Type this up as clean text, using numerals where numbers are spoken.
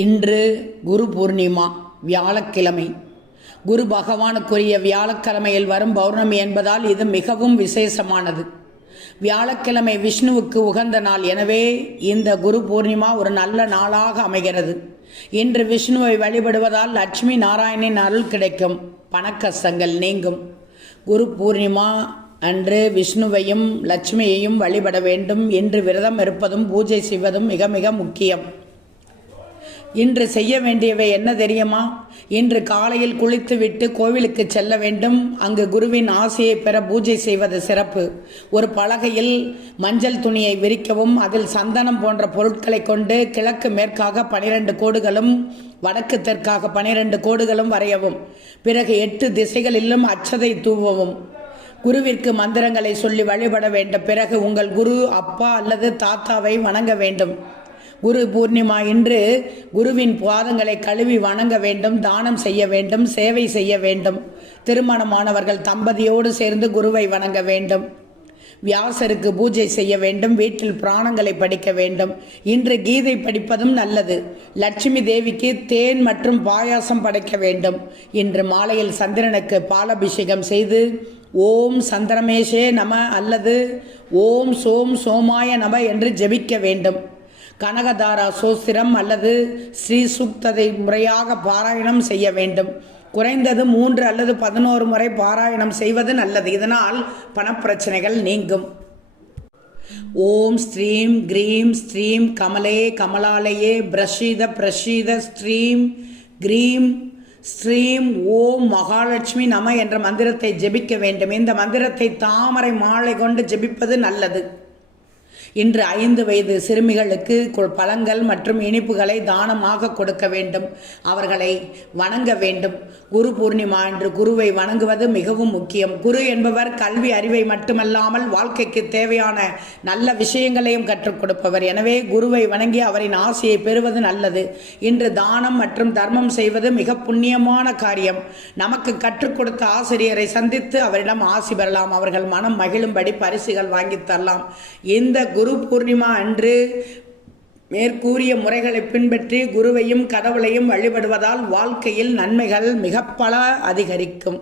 இன்று குரு பூர்ணிமா வியாழக்கிழமை. குரு பகவானுக்குரிய வியாழக்கிழமையில் வரும் பௌர்ணமி என்பதால் இது மிகவும் விசேஷமானது. வியாழக்கிழமை விஷ்ணுவுக்கு உகந்த நாள். எனவே இந்த குரு பூர்ணிமா ஒரு நல்ல நாளாக அமைகிறது. இன்று விஷ்ணுவை வழிபடுவதால் லட்சுமி நாராயணின் அருள் கிடைக்கும், பணக்கஷ்டங்கள் நீங்கும். குரு பூர்ணிமா அன்று விஷ்ணுவையும் லட்சுமியையும் வழிபட வேண்டும். இன்று விரதம் இருப்பதும் பூஜை செய்வதும் மிக மிக முக்கியம். இன்று செய்ய வேண்டியவை என்ன தெரியுமா? இன்று காலையில் குளித்துவிட்டு கோவிலுக்கு செல்ல வேண்டும். அங்கு குருவின் ஆசையை பெற பூஜை செய்வது சிறப்பு. ஒரு பலகையில் மஞ்சள் துணியை விரிக்கவும் அதில் சந்தனம் போன்ற பொருட்களை கொண்டு கிழக்கு மேற்காக 12 கோடுகளும் வடக்கு தெற்காக 12 கோடுகளும் வரையவும். பிறகு 8 திசைகளிலும் அச்சதை தூவவும். குருவிற்கு மந்திரங்களை சொல்லி வழிபட வேண்டும். பிறகு உங்கள் குரு, அப்பா அல்லது தாத்தாவை வணங்க வேண்டும். குரு பூர்ணிமா இன்று குருவின் பாதங்களை கழுவி வணங்க வேண்டும், தானம் செய்ய வேண்டும், சேவை செய்ய வேண்டும். திருமணமானவர்கள் தம்பதியோடு சேர்ந்து குருவை வணங்க வேண்டும். வியாசருக்கு பூஜை செய்ய வேண்டும். வீட்டில் புராணங்களை படிக்க வேண்டும். இன்று கீதை படிப்பதும் நல்லது. லட்சுமி தேவிக்கு தேன் மற்றும் பாயாசம் படைக்க வேண்டும். இன்று மாலையில் சந்திரனுக்கு பாலாபிஷேகம் செய்து ஓம் சந்திரமேஷே நம அல்லது ஓம் சோம் சோமாய நம என்று ஜெபிக்க வேண்டும். கனகதாரா சோஸ்திரம் அல்லது ஸ்ரீ சூக்தத்தை முறையாக பாராயணம் செய்ய வேண்டும். குறைந்தது 3 அல்லது 11 முறை பாராயணம் செய்வது நல்லது. இதனால் பணப்பிரச்சனைகள் நீங்கும். ஓம் ஸ்ரீம் கிரீம் ஸ்ரீம் கமலே கமலாலயே பிரஷீத பிரஷீத ஸ்ரீம் கிரீம் ஸ்ரீம் ஓம் மகாலட்சுமி நம என்ற மந்திரத்தை ஜெபிக்க வேண்டும். இந்த மந்திரத்தை தாமரை மாலை கொண்டு ஜெபிப்பது நல்லது. இன்று 5 வயது சிறுமிகளுக்கு பழங்கள் மற்றும் இனிப்புகளை தானமாக கொடுக்க வேண்டும். அவர்களை வணங்க வேண்டும். குரு பூர்ணிமா என்று குருவை வணங்குவது மிகவும் முக்கியம். குரு என்பவர் கல்வி அறிவை மட்டுமல்லாமல் வாழ்க்கைக்கு தேவையான நல்ல விஷயங்களையும் கற்றுக் கொடுப்பவர். எனவே குருவை வணங்கி அவரின் ஆசையை பெறுவது நல்லது. இன்று தானம் மற்றும் தர்மம் செய்வது மிக புண்ணியமான காரியம். நமக்கு கற்றுக் கொடுத்த ஆசிரியரை சந்தித்து அவரிடம் ஆசி பெறலாம். அவர்கள் மனம் மகிழும்படி பரிசுகள் வாங்கி தரலாம். இந்த குரு பூர்ணிமா அன்று மேற்கூறிய முறைகளை பின்பற்றி குருவையும் கடவுளையும் வழிபடுவதால் வாழ்க்கையில் நன்மைகள் மிக பல அதிகரிக்கும்.